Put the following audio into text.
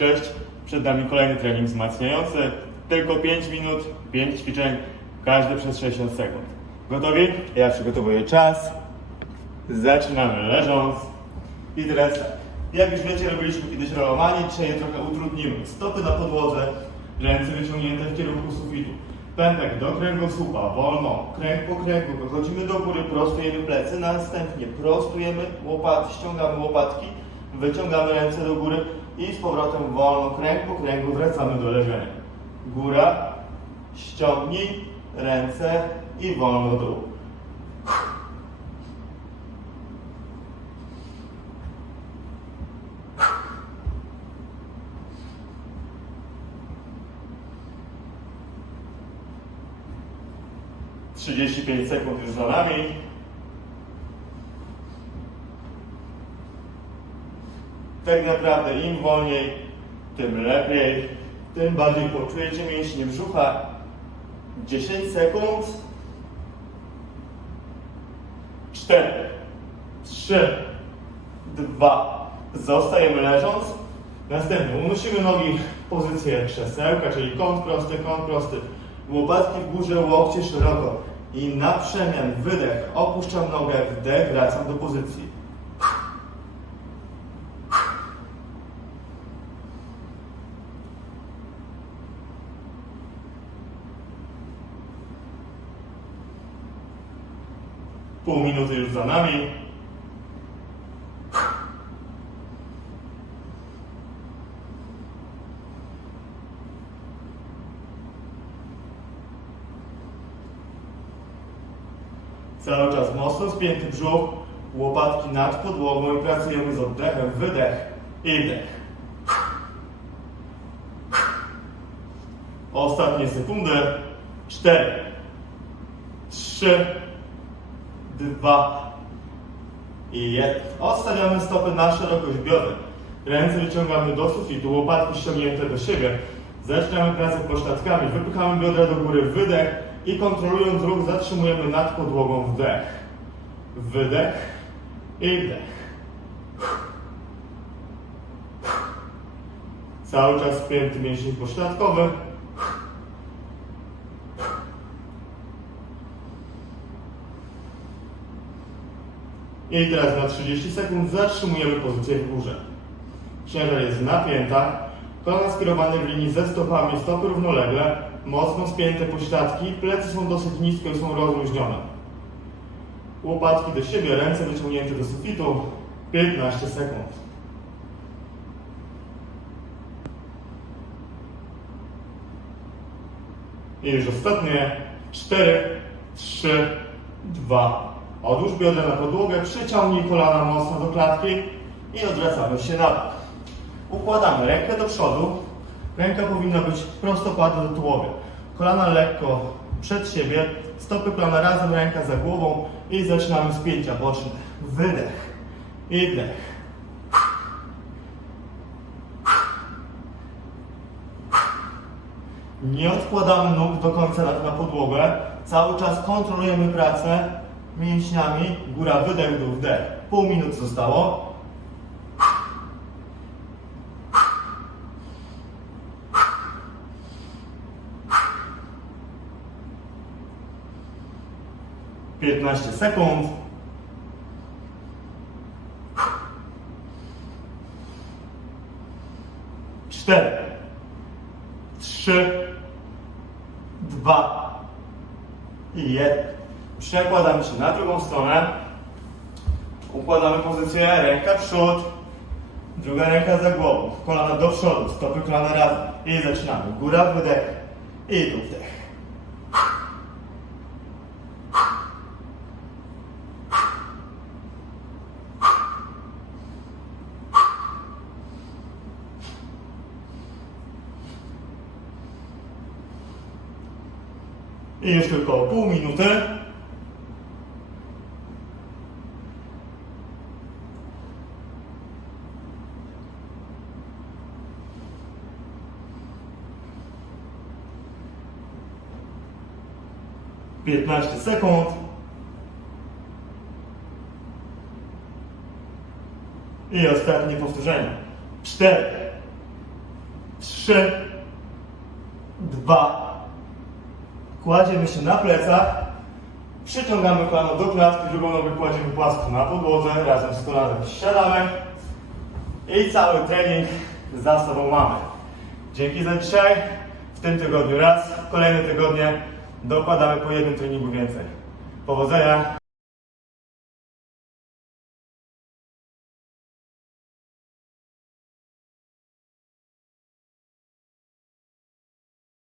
Cześć, przed nami kolejny trening wzmacniający. Tylko 5 minut, 5 ćwiczeń, każde przez 60 sekund. Gotowi? Ja przygotowuję czas. Zaczynamy leżąc. I teraz, jak już wiecie, robiliśmy kiedyś rolowanie, dzisiaj je trochę utrudnimy. Stopy na podłodze, ręce wyciągnięte w kierunku sufitu. Pępek do kręgosłupa, wolno, kręg po kręgu, wychodzimy do góry, prostujemy plecy, następnie prostujemy łopaty, ściągamy łopatki, wyciągamy ręce do góry i z powrotem wolno, kręg po kręgu, wracamy do leżenia. Góra, ściągnij ręce i wolno dół. Trzydzieści pięć sekund już za nami. Tak naprawdę im wolniej, tym lepiej, tym bardziej poczujecie mięśnie brzucha. 10 sekund. 4, 3, 2. Zostajemy leżąc. Następnie unosimy nogi w pozycję krzesełka, czyli kąt prosty, kąt prosty. Łopatki w górze, łokcie szeroko. I na przemian wydech, opuszczam nogę, wdech, wracam do pozycji. Pół minuty już za nami. Cały czas mocno spięty brzuch, łopatki nad podłogą i pracujemy z oddechem, wydech i wdech. Ostatnie sekundy. Cztery, trzy, dwa i jeden. Odstawiamy stopy na szerokość bioder. Ręce wyciągamy do sufitu, łopatki ściągnięte do siebie. Zaczynamy pracę pośladkami, wypychamy biodra do góry, wydech i kontrolując ruch zatrzymujemy nad podłogą wdech. Wydech i wdech. Cały czas spięty mięsień pośladkowy. I teraz na 30 sekund zatrzymujemy pozycję w górze. Ciężar jest w napiętach, kolana skierowane w linii ze stopami, stopy równolegle, mocno spięte pośladki, plecy są dosyć nisko i są rozluźnione. Łopatki do siebie, ręce wyciągnięte do sufitu, 15 sekund. I już ostatnie 4, 3, 2. Odłóż biodra na podłogę, przyciągnij kolana mocno do klatki i odwracamy się na bok. Układamy rękę do przodu. Ręka powinna być prostopadła do tułowia. Kolana lekko przed siebie, stopy kolana razem, ręka za głową i zaczynamy spięcia boczne. Wydech i wdech. Nie odkładamy nóg do końca na podłogę. Cały czas kontrolujemy pracę mięśniami. Góra, wydech, dół, wdech. Pół minuty zostało. Piętnaście sekund. Cztery trzy, dwa jeden. Przekładamy się na drugą stronę. Układamy pozycję ręka przód, druga ręka za głową, kolana do przodu, stopy kolana razem. I zaczynamy. Góra, wydech i dół, wdech. I już tylko pół minuty. Piętnaście sekund. I ostatnie powtórzenie. Cztery, Trzy, dwa, kładziemy się na plecach, przyciągamy kolano do klatki, drugą nogę kładziemy płasko na podłodze, razem z kolanem siadamy i cały trening za sobą mamy. Dzięki za dzisiaj. W tym tygodniu raz, kolejne tygodnie dokładamy po jednym treningu więcej. Powodzenia!